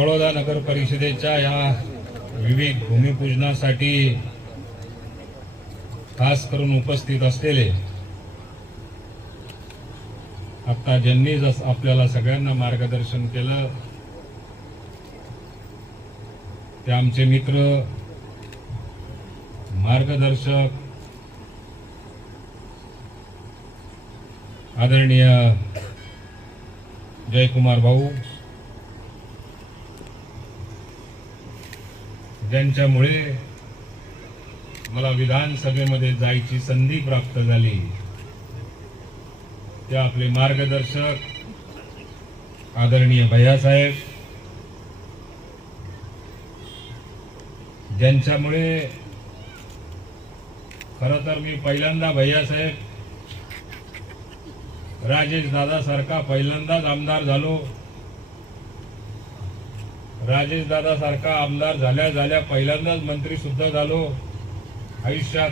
तळोदा नगर परिषदेच्या या विविध भूमिपूजनासाठी खास करून उपस्थित असलेले आता ज्यांनी आपल्याला सगळ्यांना मार्गदर्शन केलं ते आमचे मित्र, मार्गदर्शक, आदरणीय जयकुमार भाऊ, ज्यांच्यामुळे मला विधानसभेमध्ये जायची संधी प्राप्त झाली, ते आपले मार्गदर्शक आदरणीय भैयासाहेब, ज्यांच्यामुळे खरं तर मी पहिल्यांदा भैयासाहेब, राजेश दादा सारखा पहिल्यांदाच आमदार झालो. राजेश दादा सारखा आमदार झाल्या झाल्या पहिल्यांदाच मंत्री सुद्धा झालो आयुष्यात.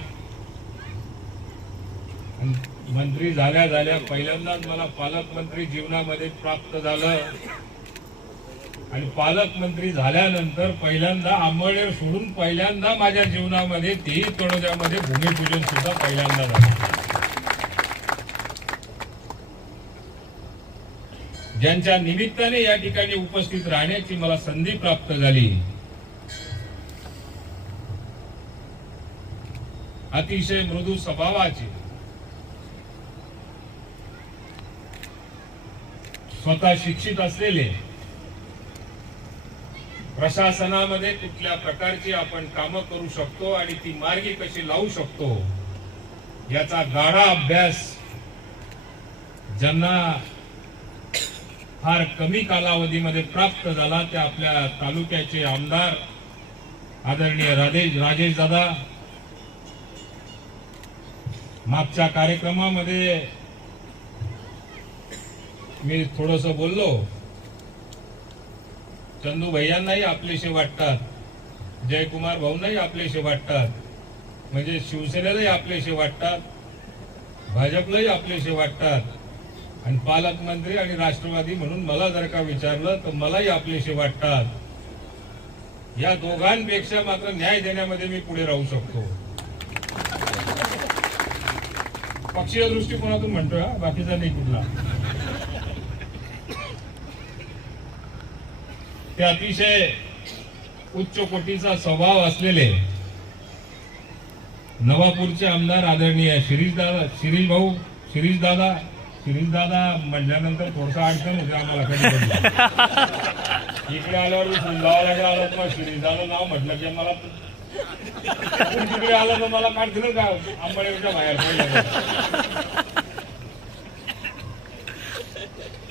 मंत्री झाल्या झाल्या पहिल्यांदाच मला पालकमंत्री जीवनामध्ये प्राप्त झालं आणि पालकमंत्री झाल्यानंतर पहिल्यांदा अंबळनेर सोडून पहिल्यांदा माझ्या जीवनामध्ये तेही तळोद्यामध्ये भूमिपूजन सुद्धा पहिल्यांदा झालं. ज्यांच्या निमित्ताने या ठिकाणी उपस्थित राहण्याची मला संधी प्राप्त झाली, अतिशय मृदू स्वभावाचे, स्वतः शिक्षित असलेले, प्रशासनामध्ये कुठल्या प्रकारची आपण कामं करू शकतो आणि ती मार्गी कशी लावू शकतो याचा गाढा अभ्यास ज्यांना फार कमी कालावधीमध्ये प्राप्त झाला ते आपल्या तालुक्याचे आमदार आदरणीय राजेश दादा. मागच्या कार्यक्रमामध्ये मी थोडंसं बोललो, चंदू भैयांनाही आपलेसे वाटतात, जयकुमार भाऊंनाही आपलेसे वाटतात, म्हणजे शिवसेनेलाही आपलेसे वाटतात, भाजपलाही आपलेसे वाटतात आणि पालकमंत्री आणि राष्ट्रवादी म्हणून मला जर का विचारलं तर मलाही आपलेसे वाटतात. या दोघांपेक्षा मात्र न्याय देण्यामध्ये मी पुढे राहू शकतो. पक्षीय दृष्टिकोनातून म्हणतोय, बाकीचा नाही कुठला. ते अतिशय उच्च कोटीचा स्वभाव असलेले नवापूरचे आमदार आदरणीय शिरीष दादा म्हटल्यानंतर थोडसा अडचण होते आम्हाला कधी. इकडे आल्यावर फुलदावाला आलो मग शिरीष दादा नाव म्हटलं की मला तिकडे आलं तर मला काढतील का अंबळनेरच्या बाहेर पडलं.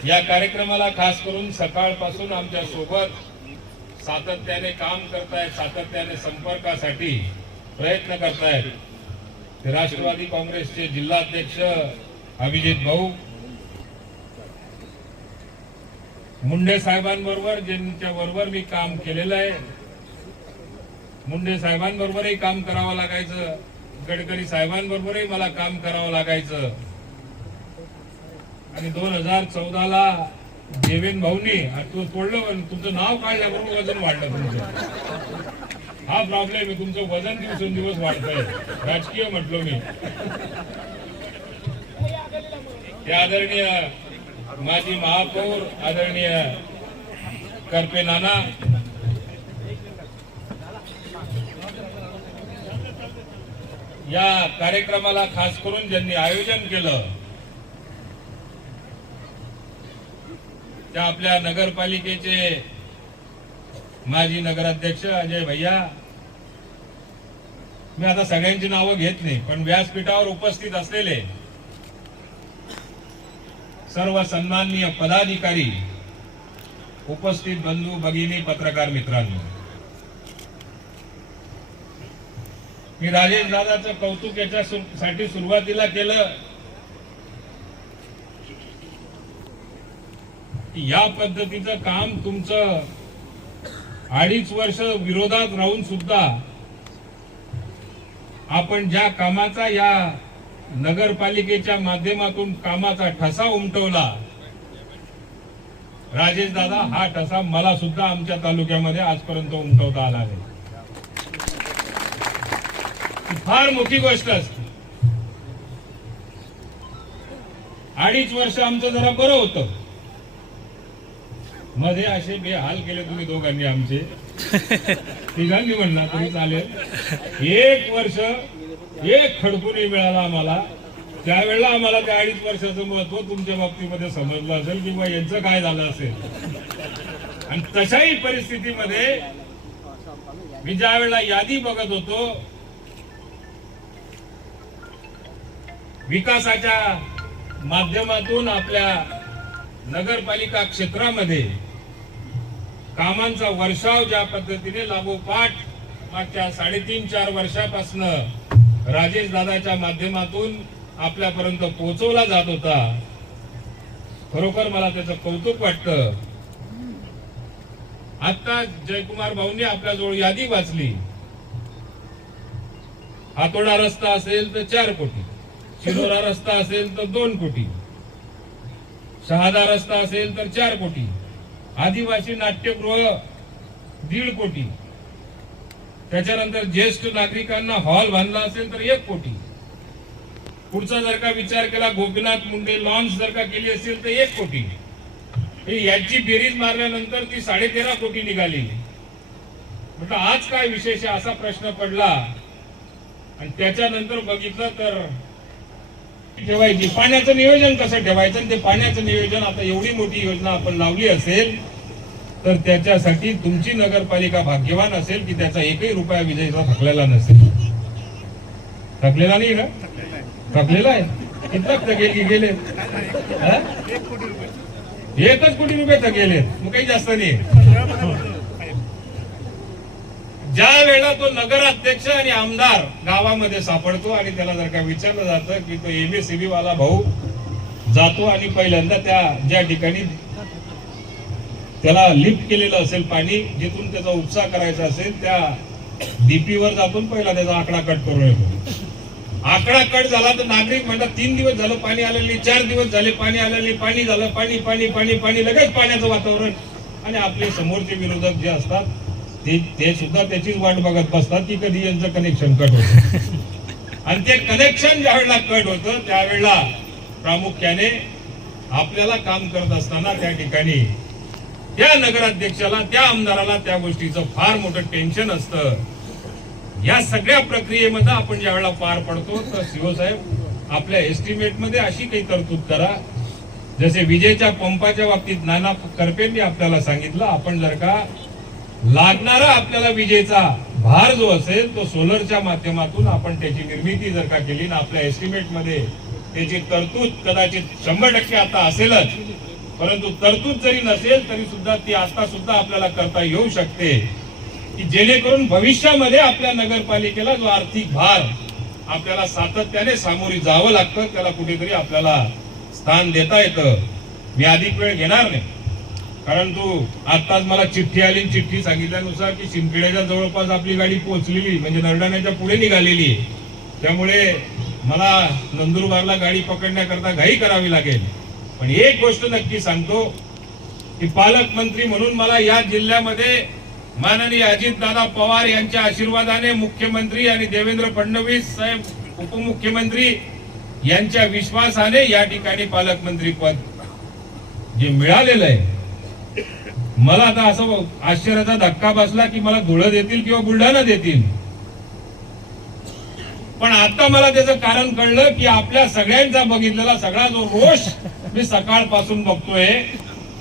या कार्यक्रमाला खास करून सकाळपासून आमच्या सोबत सातत्याने काम करतायत, सातत्याने संपर्कासाठी प्रयत्न करतायत ते राष्ट्रवादी काँग्रेसचे जिल्हाध्यक्ष अभिजित भाऊ, मुंडे साहेबांबरोबर ज्यांच्या बरोबर मी काम केलेलं आहे, मुंडे साहेबांबरोबरही काम करावं लागायचं, गडकरी साहेबांबरोबरही मला काम करावं लागायचं आणि 2014ला देवेंद्र भाऊनी तू तोडलं, तुमचं नाव काढल्याबरोबर वजन वाढलं तुमचं. हा प्रॉब्लेम आहे, तुमचं वजन दिवसेंदिवस वाढतंय. राजकीय म्हटलो मी. ते आदरणीय माजी महापौर आदरणीय करपे नाना, या कार्यक्रमाला खास करून ज्यांनी आयोजन केलं त्या आपल्या नगरपालिकेचे माजी नगराध्यक्ष अजय भैया. मी आता सगळ्यांची नावं घेत नाही, पण व्यासपीठावर उपस्थित असलेले सर्व सन्माननीय पदाधिकारी, उपस्थित बंधू भगिनी, पत्रकार मित्रांनो, मी राजेश दादाचं कौतुक याच्यासाठी सुरुवातीला केलं की या पद्धतीचं काम तुमचं 2.5 वर्ष विरोधात राहून सुद्धा आपण ज्या कामाचा या नगरपालिकेच्या माध्यमातून कामाचा ठसा उमटवला राजेश दादा, हा ठसा मला सुद्धा आमच्या तालुक्यामध्ये आजपर्यंत उमटवता आला नाही. फार मोठी गोष्ट असते. 2.5 वर्ष आमचं जरा बरं होतं, मध्ये असे बेहाल केले तुम्ही दोघांनी आमचे, तिघांनी म्हणला तरी चालेल. 1 वर्ष एक खडकूनही मिळाला आम्हाला. त्यावेळेला आम्हाला त्या 2.5 वर्षाचं महत्व तुमच्या बाबतीमध्ये समजलं असेल की बा यांचं काय झालं असेल. आणि तशाही परिस्थितीमध्ये मी ज्या वेळेला यादी बघत होतो, विकासाच्या माध्यमातून आपल्या नगरपालिका क्षेत्रामध्ये कामांचा वर्षाव ज्या पद्धतीने लागोपाठ मागच्या 3.5-4 वर्षापासून राजेश दादाच्या माध्यमातून आपल्यापर्यंत पोहोचवला जात होता, खरोखर मला त्याचं कौतुक वाटतं. आता जयकुमार भाऊंनी आपल्याजवळ यादी वाचली. हातोडा रस्ता असेल तर 4 कोटी, शिरोरा रस्ता असेल तर 2 कोटी, शहादा रस्ता असेल तर 4 कोटी, आदिवासी नाट्यगृह 1.5 कोटी, त्याच्यानंतर ज्येष्ठ नागरिकांना हॉल बांधला असेल तर 1 कोटी. पुढचा जर का विचार केला, गोपीनाथ मुंडे लॉन्च जर का केली असेल तर 1 कोटी. याची बेरीज मारल्यानंतर ती 13.5 कोटी निघाली. म्हटलं आज काय विशेष आहे असा प्रश्न पडला. आणि त्याच्यानंतर बघितलं तर ठेवायची पाण्याचं नियोजन कसं ठेवायचं, आणि ते पाण्याचं नियोजन आता एवढी मोठी योजना आपण लावली असेल तर त्याच्यासाठी तुमची नगरपालिका भाग्यवान असेल की त्याचा 1ही रुपया विजेचा थकलेला नसेल. थकलेला नाही ना? थकलेला आहे. कितक थकेल गेले? 1 कोटी रुपये थकेले, मग काही जास्त नाही. ज्या वेळेला तो नगराध्यक्ष आणि आमदार गावामध्ये सापडतो आणि त्याला जर का विचारलं जातं की तो एमएससीबी वाला भाऊ जातो आणि पहिल्यांदा त्या ज्या ठिकाणी त्याला लिफ्ट केलेलं असेल पाणी, जिथून त्याचा उपसा करायचा असेल त्या डीपीवर जातो, पहिला त्याचा आकडा कट करून येतो. आकडा कट झाला तर नागरिक म्हणतात 3 दिवस झालं पाणी आलेलं नाही, 4 दिवस झाले पाणी आलेलं नाही, पाणी झालं, पाणी पाणी पाणी पाणी, लगेच पाण्याचं वातावरण. आणि आपले समोरचे विरोधक जे असतात ते सुद्धा त्याचीच वाट बघत बसतात की कधी यांचं कनेक्शन कट होतं. आणि ते कनेक्शन ज्या वेळेला कट होतं त्यावेळेला प्रामुख्याने आपल्याला काम करत असताना त्या ठिकाणी त्या नगराध्यक्षाला, त्या आमदाराला त्या गोष्टीचं फार मोठं टेन्शन असतं. या सगळ्या प्रक्रियेमध्ये आपण ज्या वेळेला पार पडतो तर सीओ साहेब आपल्या एस्टिमेट मध्ये अशी काही तरतूद करा, जसे विजेच्या पंपाच्या बाबतीत नाना करपेंनी आपल्याला सांगितलं, आपण जर का लागणारा आपल्याला विजेचा भार जो असेल तो सोलरच्या माध्यमातून आपण त्याची निर्मिती जर का केली ना, आपल्या एस्टिमेट मध्ये त्याची तरतूद कदाचित 100% आता असेलच, परंतु तरतूद जरी नसेल तरी सुद्धा ती आता सुद्धा आपल्याला करता येऊ शकते की जेणेकरून भविष्यामध्ये आपल्या नगरपालिकेला जो आर्थिक भार आपल्याला सातत्याने सामोरी जावं लागतं त्याला कुठेतरी आपल्याला स्थान देता येतं. मी अधिक वेळ घेणार नाही, परंतु आताच मला चिठ्ठी आली, चिठ्ठी सांगितल्यानुसार की शिंदखेड्याच्या जवळपास आपली गाडी पोहोचलेली, म्हणजे नरडाण्याच्या पुढे निघालेली आहे. त्यामुळे मला नंदुरबारला गाडी पकडण्याकरता घाई करावी लागेल. पण एक गोष्ट नक्की सांगतो की पालकमंत्री म्हणून मला या जिल्ह्यामध्ये माननीय अजितदादा पवार यांच्या आशीर्वादाने, मुख्यमंत्री आणि देवेंद्र फडणवीस साहेब उपमुख्यमंत्री यांच्या विश्वासाने या ठिकाणी पालकमंत्री पद जे मिळालेलं आहे, मला आता असं आश्चर्याचा धक्का बसला की मला धुळं देतील किंवा बुलढाणा देतील. पण आता मला त्याचं कारण कळलं की आपल्या सगळ्यांचा बघितलेला सगळा जो रोष मी सकाळपासून बघतोय,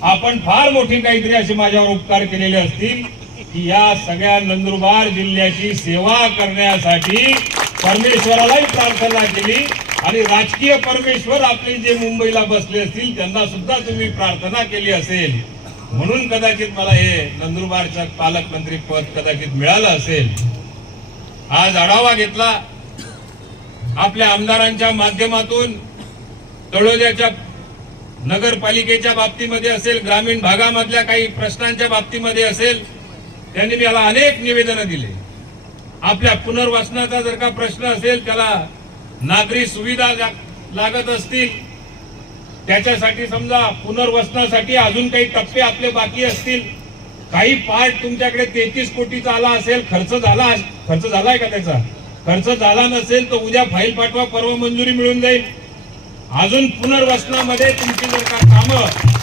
आपण फार मोठी काहीतरी असे माझ्यावर उपकार केलेले असतील की या सगळ्या नंदुरबार जिल्ह्याची सेवा करण्यासाठी परमेश्वरालाही प्रार्थना केली आणि राजकीय परमेश्वर आपले जे मुंबईला बसले असतील त्यांना सुद्धा तुम्ही प्रार्थना केली असेल, म्हणून कदाचित मला हे नंदुरबारचं पालकमंत्री पद कदाचित मिळालं असेल. आज आढावा घेतला आपल्या आमदारांच्या माध्यमातून, तळोद्याच्या नगरपालिकेच्या बाबतीमध्ये असेल, ग्रामीण भागामधल्या काही प्रश्नांच्या बाबतीमध्ये असेल, त्यांनी मला अनेक निवेदनं दिले. आपल्या पुनर्वसनाचा जर का प्रश्न असेल, त्याला नागरी सुविधा लागत असतील त्याच्यासाठी समजा पुनर्वसनासाठी अजून काही टप्पे आपले बाकी असतील, काही पार्ट तुमच्याकडे 33 कोटीचा आला असेल, खर्च झालाय का त्याचा? खर्च झाला नसेल तर उद्या फाईल पाठवा, परवा मंजुरी मिळून जाईल. अजून पुनर्वसनामध्ये तुमची जर का कामं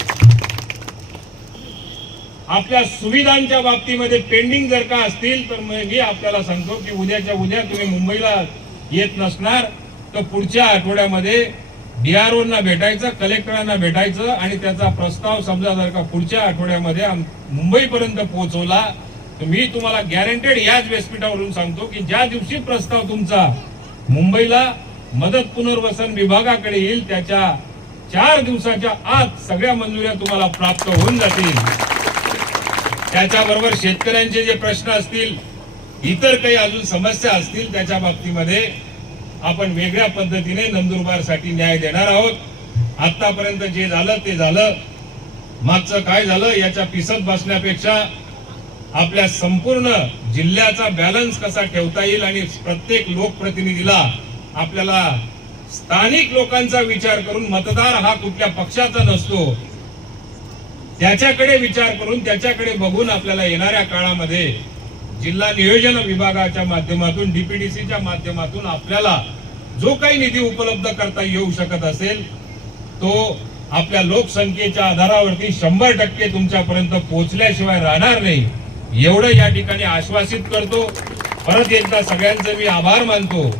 आपल्या सुविधांच्या बाबतीमध्ये पेंडिंग जर का असतील तर मी आपल्याला सांगतो की उद्याच्या उद्या तुम्ही मुंबईला येत नसणार तर पुढच्या आठवड्यामध्ये DROंना भेटायचं, कलेक्टरांना भेटायचं आणि त्याचा प्रस्ताव समजा जर का पुढच्या आठवड्यामध्ये मुंबईपर्यंत पोहोचवला तर मी तुम्हाला गॅरंटेड याच व्यासपीठावरून सांगतो की ज्या दिवशी प्रस्ताव तुमचा मुंबईला मदत पुनर्वसन विभागाकडे येईल त्याच्या 4 दिवसाच्या आत सगळ्या मंजुऱ्या तुम्हाला प्राप्त होऊन जातील. त्याच्याबरोबर शेतकऱ्यांचे जे प्रश्न असतील, इतर काही अजून समस्या असतील त्याच्या बाबतीमध्ये आपण वेगळ्या पद्धतीने नंदुरबारसाठी न्याय देणार आहोत. आतापर्यंत जे झालं ते झालं, मागचं काय झालं याच्या पिसत बसण्यापेक्षा आपल्या संपूर्ण जिल्ह्याचा बॅलन्स कसा ठेवता येईल आणि प्रत्येक लोकप्रतिनिधीला आपल्याला स्थानिक लोकांचा विचार करून, मतदार हा कुठल्या पक्षाचा नसतो, त्याच्याकडे विचार करून त्याच्याकडे बघून आपल्याला येणाऱ्या काळामध्ये जिल्हा नियोजन विभागाच्या माध्यमातून, DPDCच्या माध्यमातून आपल्याला जो काही निधी उपलब्ध करता येऊ शकत असेल तो आपल्या लोकसंख्येच्या आधारावरती 100% तुमच्यापर्यंत पोहोचल्याशिवाय राहणार नाही, एवढं या ठिकाणी आश्वासित करतो. परत एकदा सगळ्यांचे मी आभार मानतो.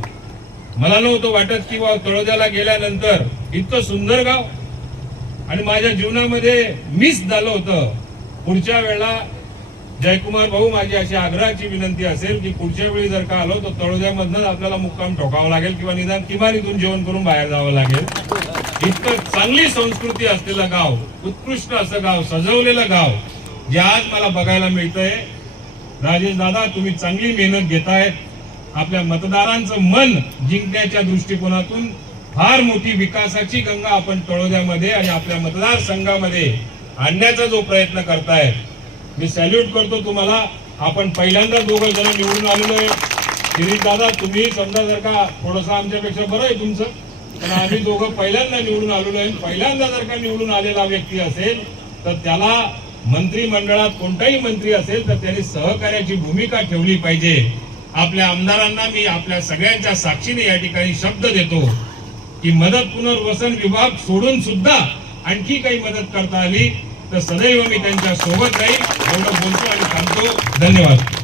मला नव्हतं वाटत की तळोद्याला गेल्यानंतर इतकं सुंदर गाव आणि माझ्या जीवनामध्ये मिस झालं होतं. पुढच्या वेळेला जयकुमार भाऊ, माझी अशी आग्रहाची विनंती असेल की पुढच्या वेळी जर का आलो तर तळोद्यामधून आपल्याला मुक्काम ठोकावा लागेल किंवा निदान किमान इथून जेवण करून बाहेर जावं लागेल. इतकं चांगली संस्कृती असलेलं गाव, उत्कृष्ट असं गाव, सजवलेलं गाव जे आज मला बघायला मिळतंय. राजेश दादा, तुम्ही चांगली मेहनत घेताय. आपल्या मतदारांचं मन जिंकण्याच्या दृष्टिकोनातून फार मोठी विकासाची गंगा आपण तळोद्यामध्ये आणि आपल्या मतदारसंघामध्ये आणण्याचा जो प्रयत्न करताय, मी सॅल्यूट करतो तुम्हाला. आपण पहिल्यांदा दोघं जण निवडून आलेलो आहे. शिरीष दादा, तुम्ही समजा जर का थोडंसं आमच्यापेक्षा बरं आहे तुमचं, पण आम्ही दोघं पहिल्यांदा निवडून आलेलो आहे. पहिल्यांदा जर का निवडून आलेला व्यक्ती असेल तर त्याला मंत्रिमंडळात कोणताही मंत्री असेल तर त्यांनी सहकार्याची भूमिका ठेवली पाहिजे. आपल्या आमदारांना मी आपल्या सगळ्यांच्या साक्षीने या ठिकाणी शब्द देतो की मदत पुनर्वसन विभाग सोडून सुद्धा आणखी काही मदत करता आली तर सदैव मी त्यांच्या सोबत राहील. एवढं बोलतो आणि थांबतो. धन्यवाद.